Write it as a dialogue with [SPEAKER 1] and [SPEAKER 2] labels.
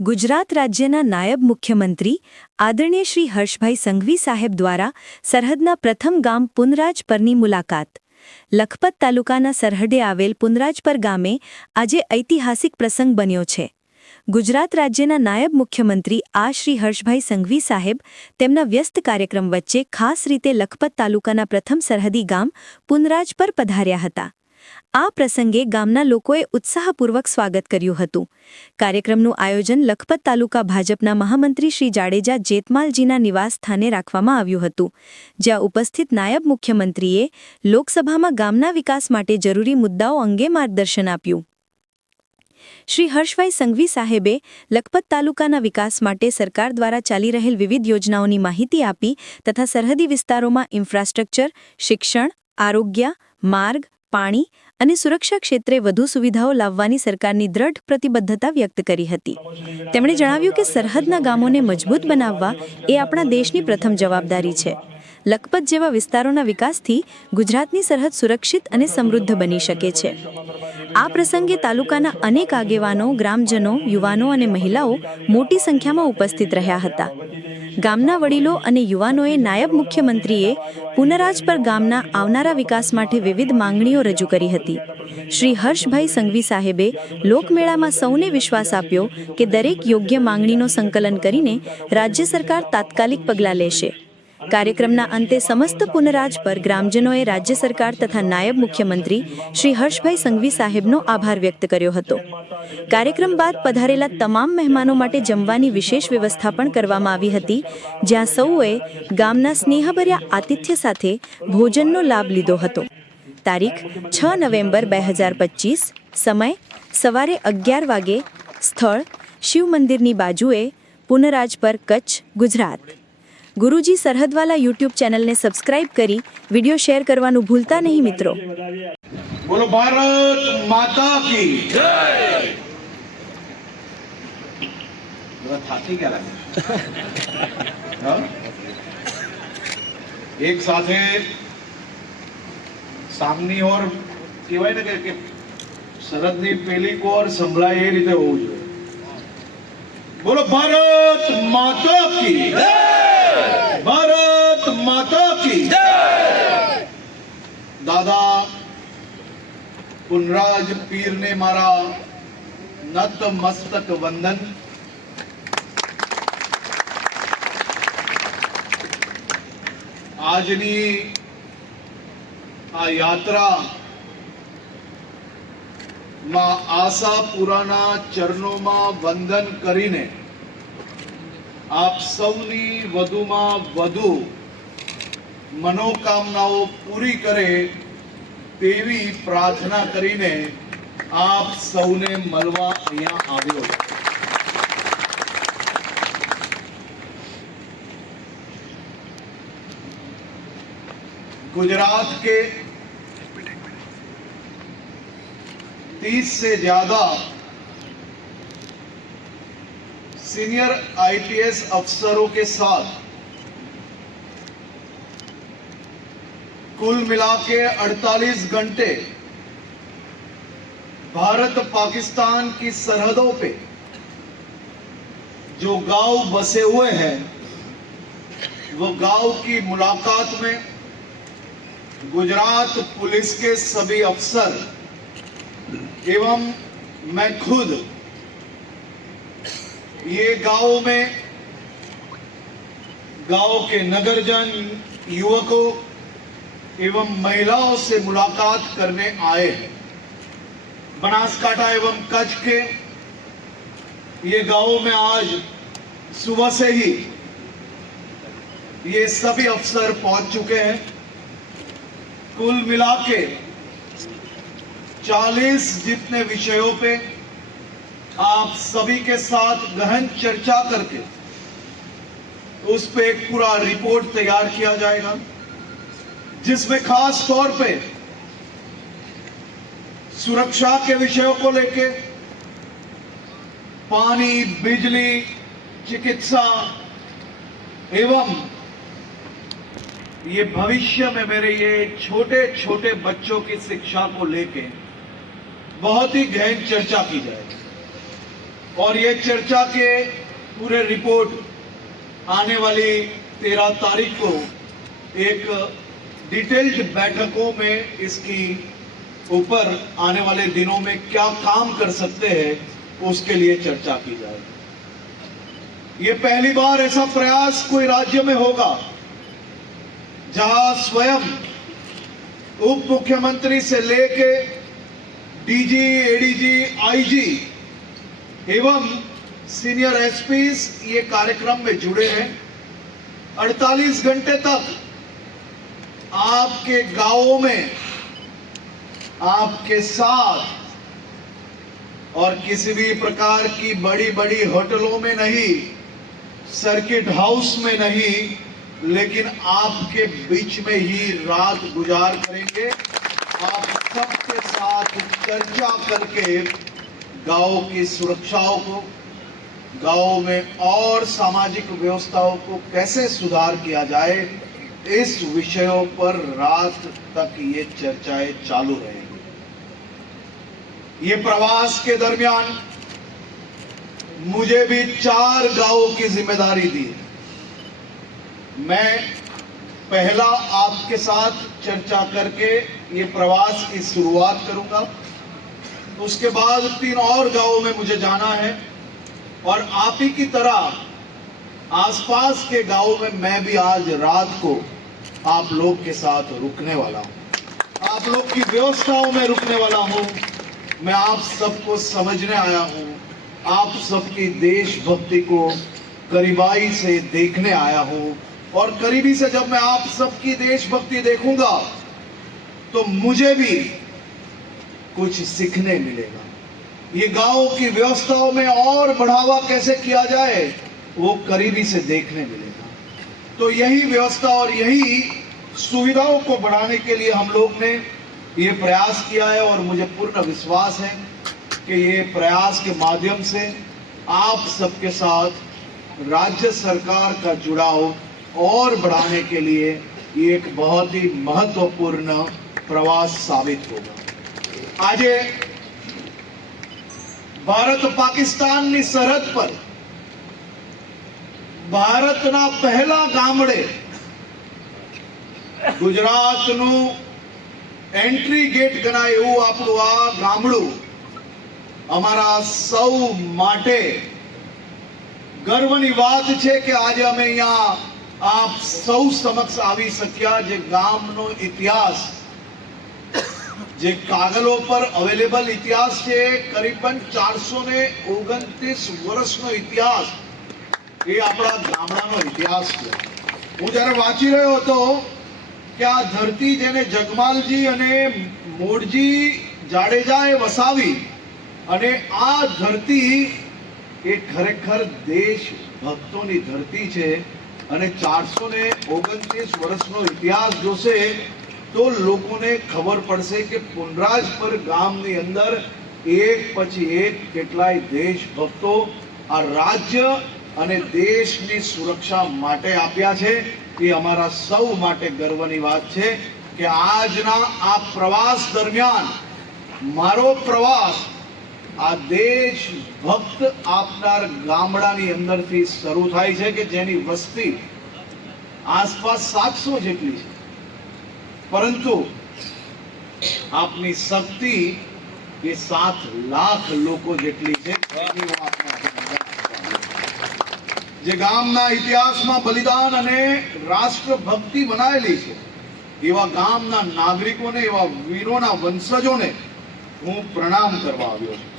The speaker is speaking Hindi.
[SPEAKER 1] ગુજરાત રાજ્યના નાયબ મુખ્યમંત્રી આદરણીય શ્રી હર્ષભાઈ સંઘવી સાહેબ દ્વારા સરહદના પ્રથમ ગામ પુનરાજ પરની મુલાકાત. લખપત તાલુકાના સરહદે આવેલ પુનરાજપર ગામે આજે ઐતિહાસિક પ્રસંગ બન્યો છે. ગુજરાત રાજ્યના નાયબ મુખ્યમંત્રી આ શ્રી હર્ષભાઈ સંઘવી સાહેબ તેમના વ્યસ્ત કાર્યક્રમ વચ્ચે ખાસ રીતે લખપત તાલુકાના પ્રથમ સરહદી ગામ પુનરાજ પર પધાર્યા હતા. આ પ્રસંગે ગામના લોકોએ ઉત્સાહપૂર્વક સ્વાગત કર્યું હતું. કાર્યક્રમનું આયોજન લખપત તાલુકા ભાજપના મહામંત્રી શ્રી જાડેજા જેતમાલજીના નિવાસ સ્થાને રાખવામાં આવ્યું હતું, જ્યાં ઉપસ્થિત નાયબ મુખ્યમંત્રીએ લોકસભામાં ગામના વિકાસ માટે જરૂરી મુદ્દાઓ અંગે માર્ગદર્શન આપ્યું. શ્રી હર્ષભાઈ સંઘવી સાહેબે લખપત તાલુકાના વિકાસ માટે સરકાર દ્વારા ચાલી રહેલ વિવિધ યોજનાઓની માહિતી આપી તથા સરહદી વિસ્તારોમાં ઇન્ફ્રાસ્ટ્રક્ચર, શિક્ષણ, આરોગ્ય, માર્ગ પાણી અને સુરક્ષા ક્ષેત્રે વધુ સુવિધાઓ લાવવાની સરકારની દ્રઢ પ્રતિબદ્ધતા વ્યક્ત કરી હતી. તેમણે જણાવ્યું કે સરહદના ગામોને મજબૂત બનાવવા એ આપણા દેશની પ્રથમ જવાબદારી છે. લખપત જેવા વિસ્તારોના વિકાસથી ગુજરાતની સરહદ સુરક્ષિત અને સમૃદ્ધ બની શકે છે. આ પ્રસંગે તાલુકાના અનેક આગેવાનો, ગ્રામજનો, યુવાનો અને મહિલાઓ મોટી સંખ્યામાં ઉપસ્થિત રહ્યા હતા. ગામના વડીલો અને યુવાનોએ નાયબ મુખ્યમંત્રીએ પુનરાજ પર ગામના આવનારા વિકાસ માટે વિવિધ માંગણીઓ રજૂ કરી હતી. શ્રી હર્ષભાઈ સંઘવી સાહેબે લોકમેળામાં સૌને વિશ્વાસ આપ્યો કે દરેક યોગ્ય માંગણીનો સંકલન કરીને રાજ્ય સરકાર તાત્કાલિક પગલાં લેશે. કાર્યક્રમના અંતે સમસ્ત પુનરાજ પર ગ્રામજનોએ રાજ્ય સરકાર તથા નાયબ મુખ્યમંત્રી શ્રી હર્ષભાઈ સંઘવી સાહેબનો આભાર વ્યક્ત કર્યો હતો. કાર્યક્રમ બાદ પધારેલા તમામ મહેમાનો માટે જમવાની વિશેષ વ્યવસ્થા પણ કરવામાં આવી હતી, જ્યાં સૌએ ગામના સ્નેહભર્યા આતિથ્ય સાથે ભોજનનો લાભ લીધો હતો. તારીખ છ નવેમ્બર બે હજાર પચીસ, સમય સવારે અગિયાર વાગે, સ્થળ શિવ મંદિરની બાજુએ પુનરાજ પર કચ્છ, ગુજરાત. ગુરુજી સરહદવાલા યુટ્યુબ ચેનલને સબસ્ક્રાઇબ કરી વીડિયો શેર કરવાનું ભૂલતા નહીં
[SPEAKER 2] મિત્રો. બોલો ભારત માતા કી જય! થાકી ગયા લાગે. એક સાથે સામની ઓર કહેવાય ને કે- કે સરહદની પેલી કોર સંભળાય એ રીતે હોવું જોઈએ. બોલો ભારત માતા કી માતા કી દાદા પુનરાજ પીરને મારા નત મસ્તક વંદન આજની આ યાત્રા માં આશાપુરાના ચરણોમાં વંદન કરીને આપ સૌની વધુમાં વધુ મનોકામનાઓ પૂરી કરે તેવી પ્રાર્થના કરીને આપ સૌને મળવા અહીંયા આવ્યો છું. गुजरात के तीस से ज्यादा सीनियर आईपीएस अफसरों के साथ कुल मिला के 48 घंटे भारत पाकिस्तान की सरहदों पे जो गाँव बसे हुए हैं, वो गाँव की मुलाकात में गुजरात पुलिस के सभी अफसर एवं मैं खुद ये गाँव में गाँव के नगरजन, युवकों एवं महिलाओं से मुलाकात करने आए हैं। बनासकांठा एवं कच्छ के ये गाँव में आज सुबह से ही ये सभी अफसर पहुँच चुके हैं। कुल मिला के 40 जितने विषयों पे आप सभी के साथ गहन चर्चा करके उस पर एक पूरा रिपोर्ट तैयार किया जाएगा। जिसमें खास तौर पे सुरक्षा के विषयों को लेके, पानी, बिजली, चिकित्सा एवं ये भविष्य में मेरे ये छोटे छोटे बच्चों की शिक्षा को लेके बहुत ही गहन चर्चा की जाएगी और ये चर्चा के पूरे रिपोर्ट आने वाली तेरह तारीख को एक डिटेल्ड बैठकों में इसकी ऊपर आने वाले दिनों में क्या काम कर सकते हैं, उसके लिए चर्चा की जाएगी। ये पहली बार ऐसा प्रयास कोई राज्य में होगा, जहाँ स्वयं उप मुख्यमंत्री से लेके डीजी, एडीजी, आईजी एवं सीनियर एसपी ये कार्यक्रम में जुड़े हैं। 48 घंटे तक आपके गाँवों में, आपके साथ, और किसी भी प्रकार की बड़ी बड़ी होटलों में नहीं सर्किट हाउस में नहीं, लेकिन आपके बीच में ही रात गुजार करेंगे। आप सबके साथ चर्चा करके गाँव की सुरक्षाओं को, गाँव में और सामाजिक व्यवस्थाओं को कैसे सुधार किया जाए इस विषयों पर रात तक ये चर्चाएँ चालू रहेंगी। ये प्रवास के दरमियान मुझे भी चार गाँवों की ज़िम्मेदारी दी मैं पहला आपके साथ चर्चा करके ये प्रवास की शुरुआत करूँगा। उसके बाद तीन और गाँवों में मुझे जाना है और आप ही की तरह आसपास के गाँवों में मैं भी आज रात को आप लोग के साथ रुकने वाला हूँ। आप लोग की व्यवस्थाओं में रुकने वाला हूँ। मैं आप सबको समझने आया हूँ। आप सबकी देशभक्ति को करीबाई से देखने आया हूँ। और करीबी से जब मैं आप सबकी देशभक्ति देखूँगा तो मुझे भी कुछ सीखने मिलेगा। ये गाँव की व्यवस्थाओं में और बढ़ावा कैसे किया जाए, वो करीबी से देखने मिलेगा। तो यही व्यवस्था और यही सुविधाओं को बढ़ाने के लिए हम लोग ने ये प्रयास किया है और मुझे पूर्ण विश्वास है कि ये प्रयास के माध्यम से आप सबके साथ राज्य सरकार का जुड़ाव और बढ़ाने के लिए ये एक बहुत ही महत्वपूर्ण प्रवास साबित होगा આજે ભારત પાકિસ્તાનની સરહદ પર ભારતના પહેલા ગામડે ગુજરાતનું એન્ટ્રી ગેટ ગણાય એવું આપણું આ ગામડું અમારા સૌ માટે ગર્વની વાત છે કે આજે અમે અહીંયા આપ સૌ સમક્ષ આવી શક્યા જે ગામનો ઇતિહાસ, જે કાગળો પર અવેલેબલ ઇતિહાસ છે, કરીબન ચારસો ને ઓગણત્રીસ વર્ષનો ઇતિહાસ. એ આપણા ગામડાનો ઇતિહાસ છે. હું જ્યારે વાંચી રહ્યો હતો કે આ ધરતી જેને જગમાલજી અને મોરજી જાડેજાએ વસાવી અને આ ધરતી એ ખરેખર દેશ ભક્તોની ધરતી છે અને ચારસો ને ઓગણત્રીસ વર્ષનો ઇતિહાસ જોશે તો લોકોને ખબર પડશે કે પુનરાજપર ગામની અંદર એક પછી એક કેટલાય દેશભક્તો આ રાજ્ય અને દેશની સુરક્ષા માટે આપ્યા છે. એ અમારા સૌ માટે ગર્વની વાત છે કે આજના આ પ્રવાસ દરમિયાન મારો પ્રવાસ આ દેશ ભક્ત આપનાર ગામડાની અંદરથી શરૂ થાય છે કે જેની વસ્તી આસપાસ સાતસો જેટલી છે. પરંતુ આપની શક્તિ એ સાત લાખ લોકો જેટલી છે. એની હું આપને અભિનંદન આપું છું. જે ગામના ઇતિહાસમાં બલિદાન અને રાષ્ટ્રભક્તિ બનાવેલી છે, એવા ગામના નાગરિકોને, એવા વીરોના વંશજોને હું પ્રણામ કરવા આવ્યો છું.